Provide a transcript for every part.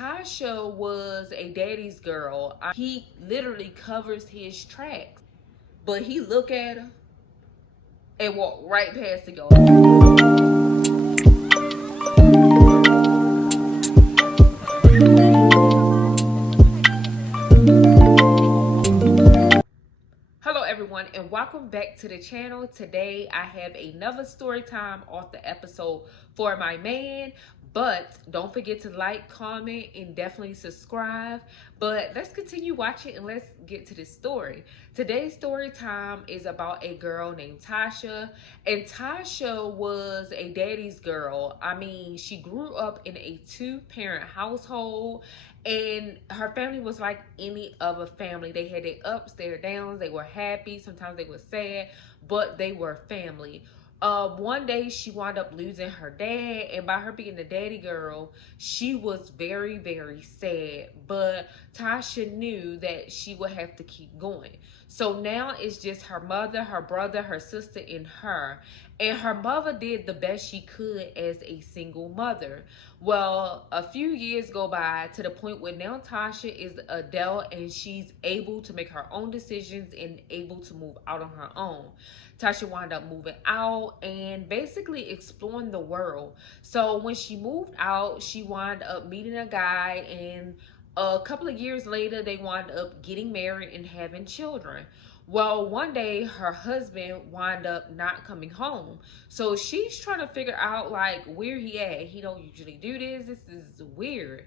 Tasha was a daddy's girl. He literally covers his tracks, but he look at her and walk right past the girl. Hello everyone and welcome back to the channel. Today I have another story time off the episode for my man, but don't forget to like, comment, and definitely subscribe. But let's continue watching and let's get to this story. Today's story time is about a girl named Tasha, and Tasha was a daddy's girl. I mean, she grew up in a two-parent household, and her family was like any other family. They had their ups, their downs. They were happy. Sometimes they were sad, but they were family. One day she wound up losing her dad, and by her being the daddy girl, she was very, very sad. But Tasha knew that she would have to keep going. So now it's just her mother, her brother, her sister, and her. And her mother did the best she could as a single mother. Well, a few years go by to the point where now Tasha is an adult and she's able to make her own decisions and able to move out on her own. Tasha wound up moving out and basically exploring the world. So when she moved out, she wound up meeting a guy, and a couple of years later, they wound up getting married and having children. Well, one day her husband wound up not coming home. So she's trying to figure out like where he at. He don't usually do this. This is weird.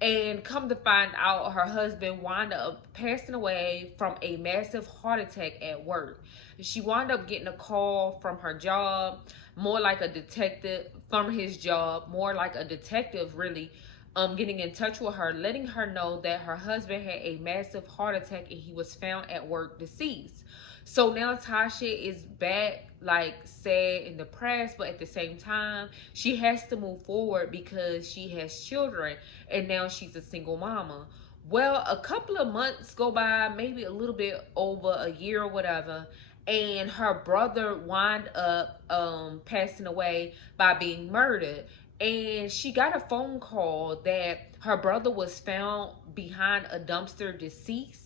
And come to find out, her husband wound up passing away from a massive heart attack at work. She wound up getting a call from her job, more like a detective from his job, more like a detective really, getting in touch with her, letting her know that her husband had a massive heart attack and he was found at work deceased. So now Tasha is back, like sad and depressed, but at the same time, she has to move forward because she has children and now she's a single mama. Well, a couple of months go by, maybe a little bit over a year or whatever, and her brother wound up passing away by being murdered. And she got a phone call that her brother was found behind a dumpster deceased,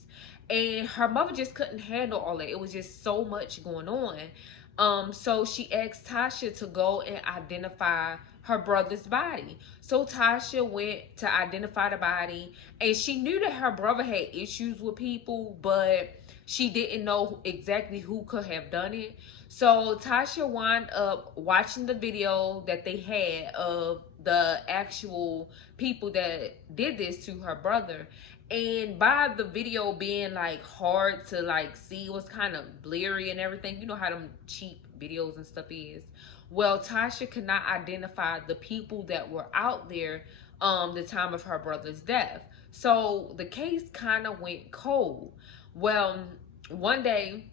and her mother just couldn't handle all that. It was just so much going on. So she asked Tasha to go and identify her brother's body. So Tasha went to identify the body, and she knew that her brother had issues with people, but she didn't know exactly who could have done it. So Tasha wound up watching the video that they had of the actual people that did this to her brother. And by the video being like hard to like see, it was kind of blurry and everything. You know how them cheap videos and stuff is. Well, Tasha could not identify the people that were out there the time of her brother's death. So the case kind of went cold. Well, one day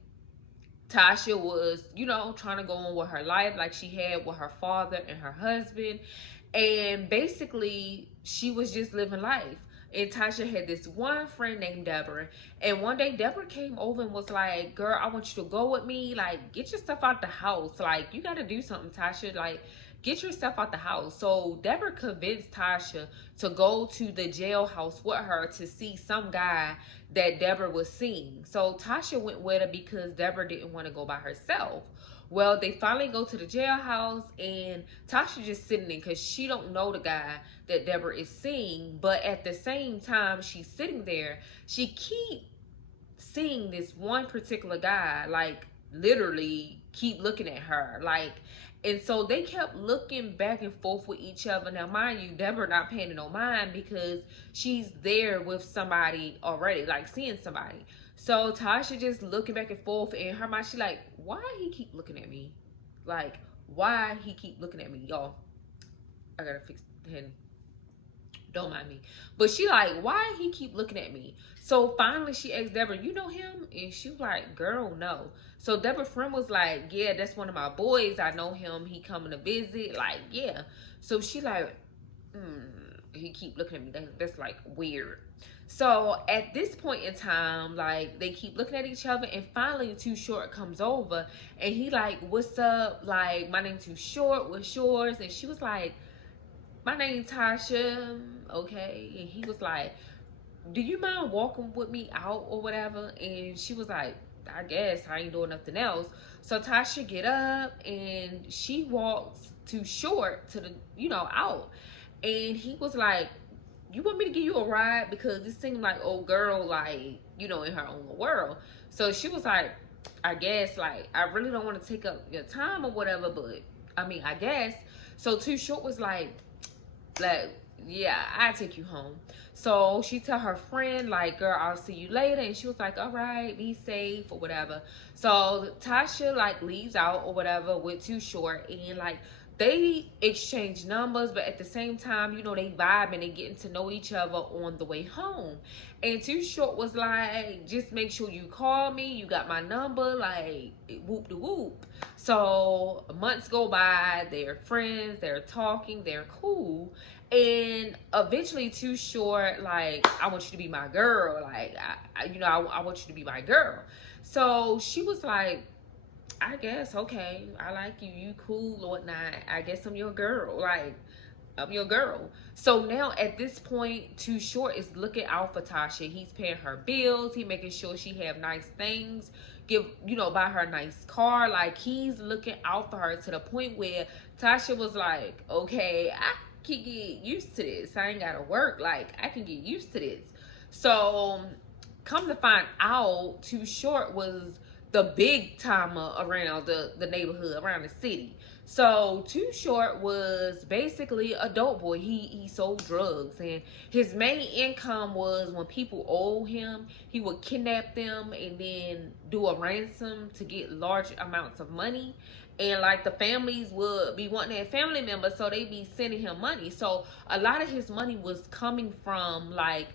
Tasha was, trying to go on with her life like she had with her father and her husband. And basically, she was just living life. And Tasha had this one friend named Deborah. And one day, Deborah came over and was like, girl, I want you to go with me. Like, get your stuff out the house. Like, you got to do something, Tasha. Like, get your stuff out the house. So Deborah convinced Tasha to go to the jailhouse with her to see some guy that Deborah was seeing. So Tasha went with her because Deborah didn't want to go by herself. Well, they finally go to the jailhouse, and Tasha just sitting there because she don't know the guy that Deborah is seeing. But at the same time she's sitting there, she keep seeing this one particular guy, like literally keep looking at her. Like, and so they kept looking back and forth with each other. Now, mind you, Deborah not paying no mind because she's there with somebody already, like seeing somebody. So Tasha just looking back and forth, and her mind, she like, why he keep looking at me? Like, why he keep looking at me? Y'all, I gotta fix him. Don't mind me. But she like, why he keep looking at me? So finally she asked Deborah, you know him? And she was like, girl, no. So Deborah's friend was like, yeah, that's one of my boys. I know him. He coming to visit. Like, yeah. So she like, he keep looking at me. That's like weird. So at this point in time, like they keep looking at each other, and finally Too Short comes over, and he like, what's up? Like, my name Too Short, what's yours? And she was like, my name Tasha, okay? And he was like, do you mind walking with me out or whatever? And she was like, I guess I ain't doing nothing else. So Tasha get up and she walks too short to the, out. And he was like, you want me to give you a ride? Because it seemed like old girl, like, in her own world. So she was like, I guess, like, I really don't want to take up your time or whatever, but I mean, I guess. So Too Short was like, yeah, I take you home. So she tell her friend, like, girl, I'll see you later. And she was like, all right, be safe or whatever. So Tasha, like, leaves out or whatever with Too Short. And, like, they exchange numbers, but at the same time, they vibe and they getting to know each other on the way home. And Too Short was like, just make sure you call me. You got my number, like, whoop de whoop. So months go by, they're friends, they're talking, they're cool. And eventually Too Short, like, I want you to be my girl. Like, I want you to be my girl. So she was like, I guess, okay, I like you, you cool or whatnot. I guess I'm your girl. Like, I'm your girl. So now at this point, Too Short is looking out for Tasha. He's paying her bills. He making sure she have nice things. Buy her a nice car. Like, he's looking out for her to the point where Tasha was like, okay, I can get used to this. I ain't gotta work. Like, I can get used to this. So come to find out, Too Short was the big timer around the neighborhood, around the city. So Too Short was basically a dope boy. He sold drugs, and his main income was when people owe him, he would kidnap them and then do a ransom to get large amounts of money. And like the families would be wanting their family members, so they be sending him money. So a lot of his money was coming from, like,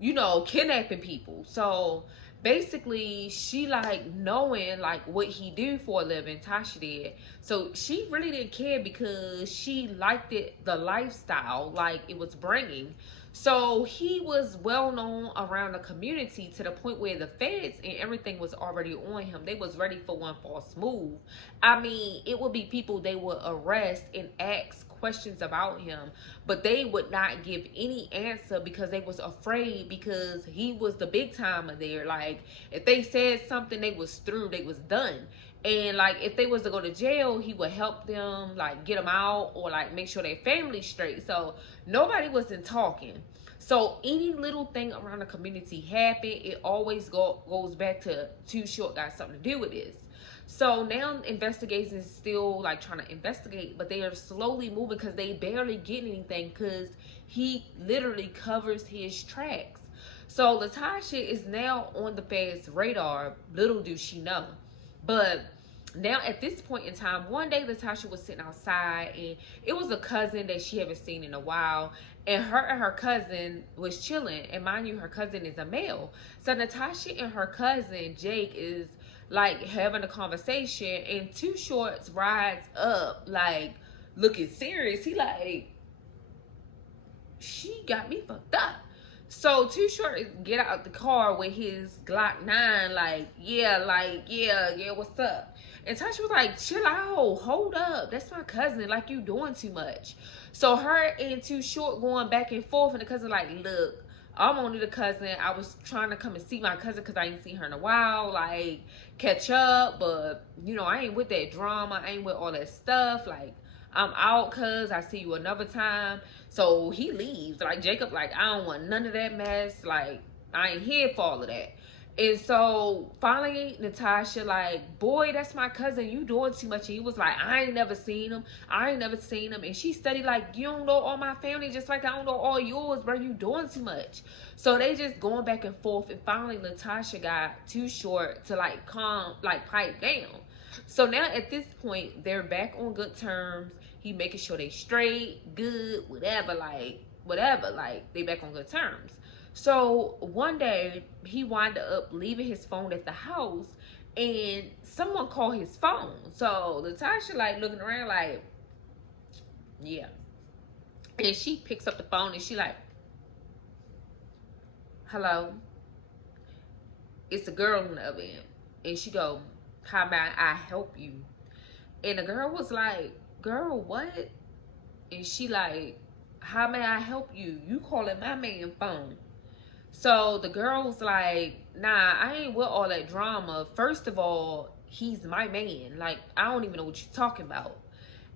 kidnapping people. So basically she, like, knowing like what he do for a living, Tasha did. So she really didn't care because she liked the lifestyle, like, it was bringing. So he was well known around the community to the point where the feds and everything was already on him. They was ready for one false move. I mean, it would be people they would arrest and ask questions about him, but they would not give any answer because they was afraid, because he was the big timer there. Like, if they said something, they was through, they was done. And like, if they was to go to jail, he would help them, like, get them out, or like make sure their family's straight. So nobody wasn't talking. So any little thing around the community happened, it always goes back to Too Short got something to do with this. So now investigators is still, like, trying to investigate, but they are slowly moving because they barely get anything, because he literally covers his tracks. So Latasha is now on the feds' radar. Little do she know. But now at this point in time, one day Latasha was sitting outside, and it was a cousin that she haven't seen in a while, and her cousin was chilling. And mind you, her cousin is a male. So Natasha and her cousin Jake is, like, having a conversation, and Too Shorts rides up, like, looking serious. He like, she got me fucked up. So Too Short get out the car with his Glock 9, like, yeah, what's up? And Tasha was like, chill out, hold up, that's my cousin, like, you doing too much. So her and Too Short going back and forth, and the cousin like, look, I'm only the cousin. I was trying to come and see my cousin because I ain't seen her in a while, like, catch up, but, I ain't with that drama, I ain't with all that stuff, like, I'm out, cuz I see you another time. So he leaves. Like, Jacob, like, I don't want none of that mess. Like, I ain't here for all of that. And so finally Natasha like, boy, that's my cousin, you doing too much. And he was like, I ain't never seen him. And she studied like, you don't know all my family just like I don't know all yours, bro. You doing too much. So they just going back and forth, and finally Natasha got Too Short to like pipe down. So now at this point, they're back on good terms. He making sure they straight, good, whatever, like they back on good terms. So one day he wound up leaving his phone at the house, and someone called his phone. So Latasha like looking around like, yeah. And she picks up the phone and she like, hello. It's a girl on the other end. And she go, how may I help you? And the girl was like, girl, what? And she like, how may I help you? You calling my man phone. So the girl's like, nah, I ain't with all that drama. First of all, he's my man. Like, I don't even know what you're talking about.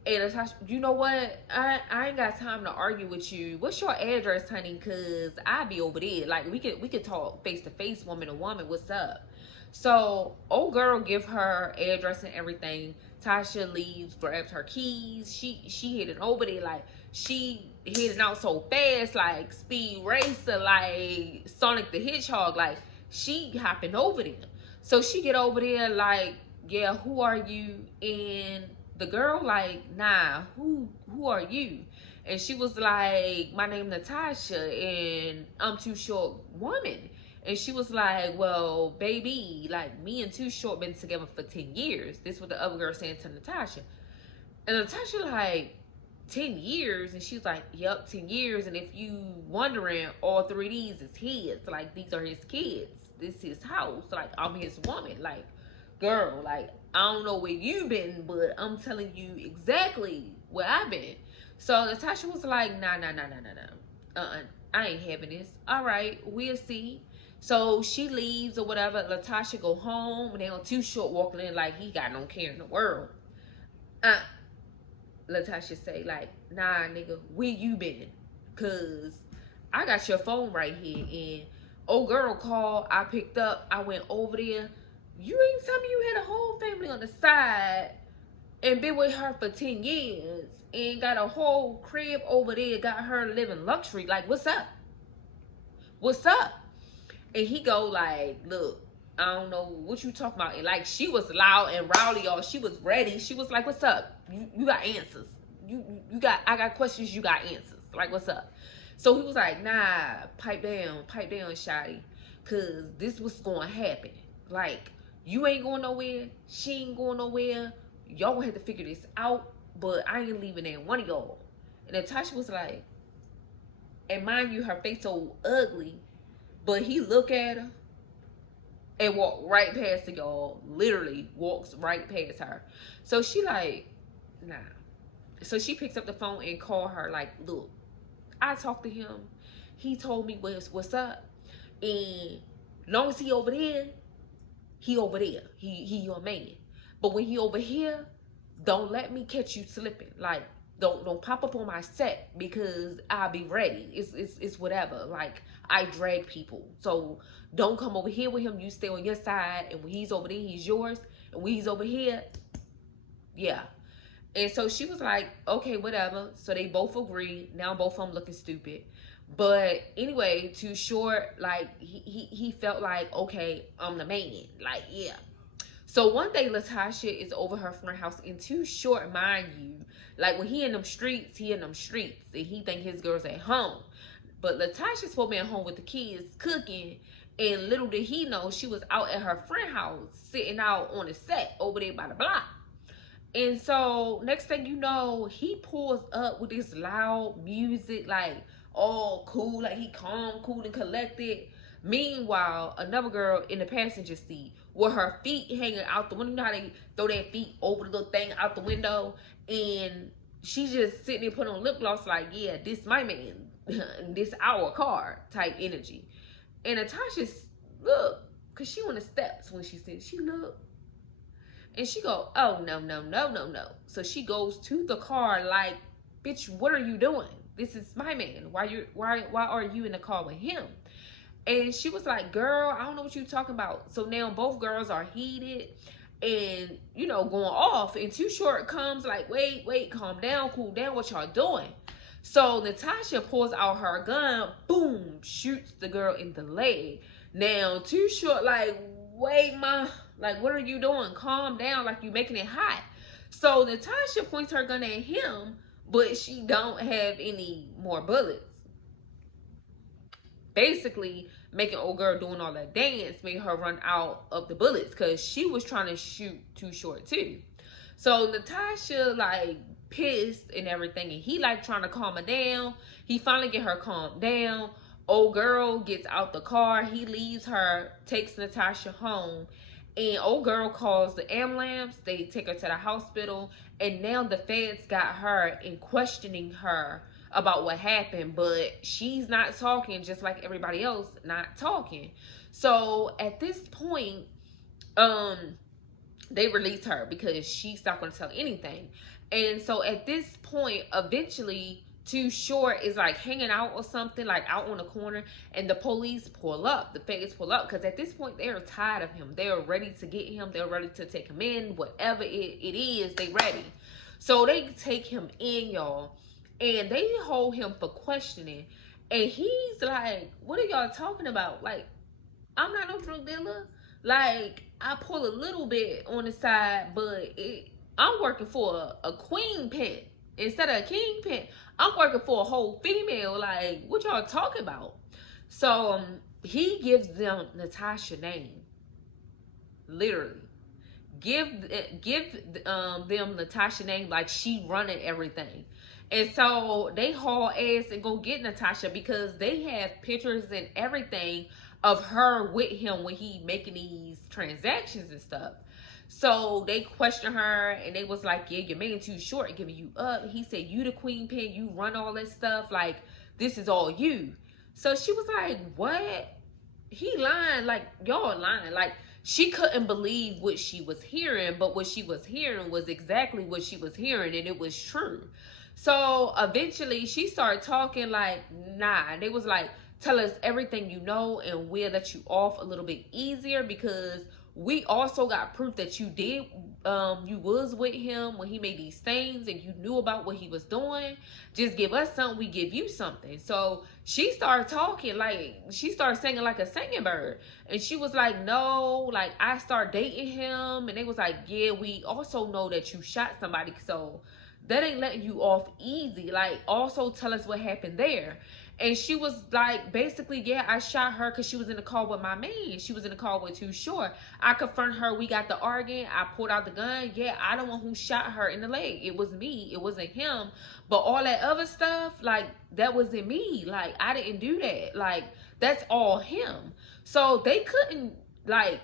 And Natasha, you know what? I ain't got time to argue with you. What's your address, honey? Cause I be over there. Like we could talk face to face, woman to woman. What's up? So old girl give her address and everything. Tasha leaves, grabs her keys. She heading over there like she heading out so fast, like Speed Racer, like Sonic the Hedgehog, like she hopping over there. So she get over there like, yeah, who are you? And the girl like, nah, who are you? And she was like, my name Natasha and I'm Too Short woman. And she was like, well, baby, like me and Too Short been together for 10 years. This is what the other girl saying to Natasha. And Natasha like, 10 years? And she's like, yep, 10 years. And if you wondering, all three of these is his. Like, these are his kids. This is his house. Like, I'm his woman. Like, girl, like, I don't know where you been, but I'm telling you exactly where I've been. So Natasha was like, nah. I ain't having this. All right, we'll see. So she leaves or whatever. Latasha go home. Now Too Short walking in like he got no care in the world. Latasha say like, nah, nigga, where you been? Cause I got your phone right here. And old girl called. I picked up. I went over there. You ain't tell me you had a whole family on the side and been with her for 10 years and got a whole crib over there, got her living luxury. Like, what's up? What's up? And he go like, look, I don't know what you talking about. And like, she was loud and rowdy, y'all. She was ready. She was like, what's up? You got answers. I got questions, you got answers. Like, what's up? So he was like, nah, pipe down, shawty. Cause this was gonna happen. Like, you ain't going nowhere. She ain't going nowhere. Y'all gonna have to figure this out. But I ain't leaving there one of y'all. And Natasha was like, and mind you, her face so ugly. But he look at her and walk right past her, y'all. Literally walks right past her. So she like, nah. So she picks up the phone and call her like, look, I talked to him. He told me what's up. And long as he over there, he over there. He your man. But when he over here, don't let me catch you slipping. Like, don't pop up on my set because I'll be ready. It's whatever. Like, I drag people. So don't come over here with him. You stay on your side. And when he's over there, he's yours. And when he's over here, yeah. And so she was like, okay, whatever. So they both agreed. Now both of them looking stupid. But anyway, Too Short, like, he felt like, okay, I'm the man. Like, yeah. So one day, Latasha is over her friend's house, and Too Short, mind you, like when he in them streets, and he think his girl's at home. But Latasha's supposed to be at home with the kids cooking, and little did he know she was out at her friend's house, sitting out on the set over there by the block. And so next thing you know, he pulls up with this loud music, like all cool, like he calm, cool, and collected. Meanwhile, another girl in the passenger seat with her feet hanging out the window. You know how they throw their feet over the little thing out the window? And she's just sitting there putting on lip gloss like, yeah, this my man. This our car type energy. And Natasha's, look, because she on the steps when she said, she look. And she go, oh, no. So she goes to the car like, bitch, what are you doing? This is my man. Why are you in the car with him? And she was like, girl, I don't know what you're talking about. So now both girls are heated and, you know, going off. And Too Short comes like, wait, calm down, cool down. What y'all doing? So Natasha pulls out her gun, boom, shoots the girl in the leg. Now Too Short like, wait, ma, like, what are you doing? Calm down, like you making it hot. So Natasha points her gun at him, but she don't have any more bullets. Basically, making old girl doing all that dance made her run out of the bullets because she was trying to shoot Too Short too. So Natasha like pissed and everything, and he like trying to calm her down. He finally get her calmed down. Old girl gets out the car. He leaves her, takes Natasha home, and old girl calls the ambulance. They take her to the hospital, and now the feds got her and questioning her about what happened, but she's not talking, just like everybody else not talking. So at this point, um they release her because she's not going to tell anything. And so at this point, eventually, Too Short is like hanging out or something, like out on the corner, and the police pull up, the feds pull up, because at this point they're tired of him. They're ready to get him, they're ready to take him in, whatever it is, they ready. So they take him in, y'all, and they hold him for questioning. And he's like, what are y'all talking about? Like, I'm not no drug dealer. Like, I pull a little bit on the side, but I'm working for a queen pet instead of a king pet. I'm working for a whole female. Like, what y'all talking about? So he gives them Natasha's name, literally. Give them Natasha's name like she running everything. And so they haul ass and go get Natasha because they have pictures and everything of her with him when he making these transactions and stuff. So they question her and they was like, yeah, your man Too Short giving you up. He said, you the queen pin, you run all that stuff. Like, this is all you. So she was like, what? He lying. Like, y'all lying. Like, she couldn't believe what she was hearing, but what she was hearing was exactly what she was hearing, and it was true. So eventually she started talking like, nah. They was like, tell us everything you know and we'll let you off a little bit easier because we also got proof that you did, you was with him when he made these things and you knew about what he was doing. Just give us something, we give you something. So she started talking like, she started singing like a singing bird. And she was like, no, like I started dating him. And they was like, yeah, we also know that you shot somebody. So that ain't letting you off easy. Like, also tell us what happened there. And she was like, basically, yeah, I shot her because she was in the car with my man. She was in the car with Too Short. I confronted her. We got the arguing. I pulled out the gun. Yeah, I the one who shot her in the leg. It was me. It wasn't him. But all that other stuff, like, that wasn't me. Like, I didn't do that. Like, that's all him. So they couldn't, like,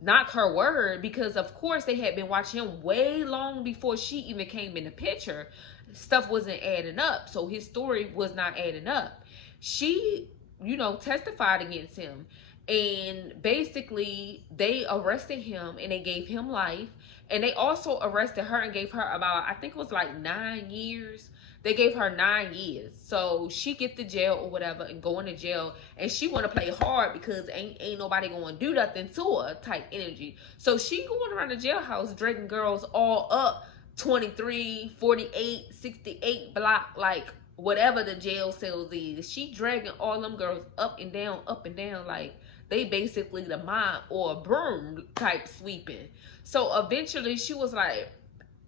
knock her word because, of course, they had been watching him way long before she even came in the picture. Stuff wasn't adding up, so his story was not adding up. She, you know, testified against him, and basically they arrested him and they gave him life, and they also arrested her and gave her about, I think it was like 9 years. They gave her 9 years, so she get to jail or whatever and go into jail, and she want to play hard because ain't nobody going to do nothing to her type energy. So she going around the jailhouse dragging girls all up 23, 48, 68 block, like whatever the jail cells is. She dragging all them girls up and down, like they basically the mob or a broom type sweeping. So eventually she was like,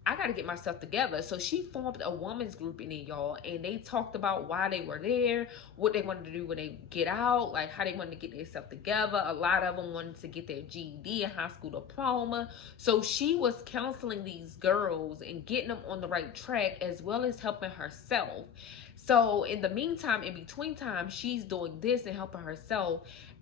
I got to get myself together. So she formed a woman's group in it, y'all. And they talked about why they were there, what they wanted to do when they get out, like how they wanted to get themselves together. A lot of them wanted to get their GED and high school diploma. So she was counseling these girls and getting them on the right track as well as helping herself. So in the meantime, in between time, she's doing this and helping herself.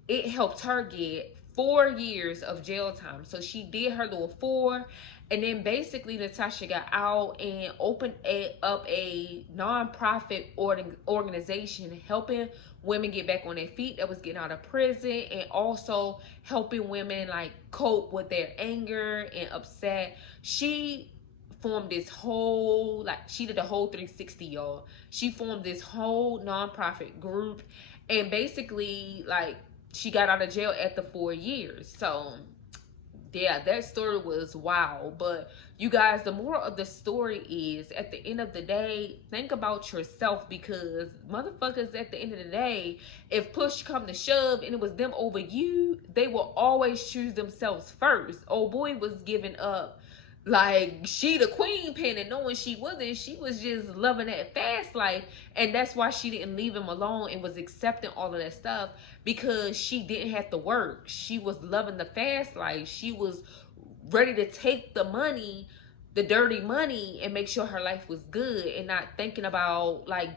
It helped her get 4 years of jail time. So she did her little 4. And then basically Natasha got out and opened up a non-profit organization helping women get back on their feet that was getting out of prison, and also helping women like cope with their anger and upset. She formed this whole, like, she did a whole 360, y'all. She formed this whole non-profit group, and basically, like, she got out of jail after 4 years. So yeah, that story was wild. But you guys, the moral of the story is, at the end of the day, think about yourself, because motherfuckers, at the end of the day, if push come to shove and it was them over you, they will always choose themselves first. Old boy was giving up like she the queen pin, and knowing she wasn't, she was just loving that fast life. And that's why she didn't leave him alone and was accepting all of that stuff, because she didn't have to work. She was loving the fast life. She was ready to take the money, the dirty money, and make sure her life was good, and not thinking about like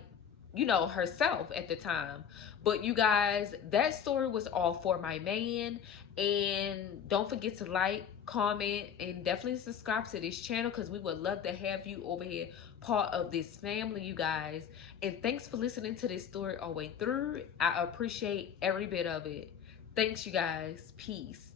you know, herself at the time. But you guys, that story was all for my man. And don't forget to like, comment, and definitely subscribe to this channel, because we would love to have you over here, part of this family, you guys. And thanks for listening to this story all the way through. I appreciate every bit of it. Thanks, you guys. Peace.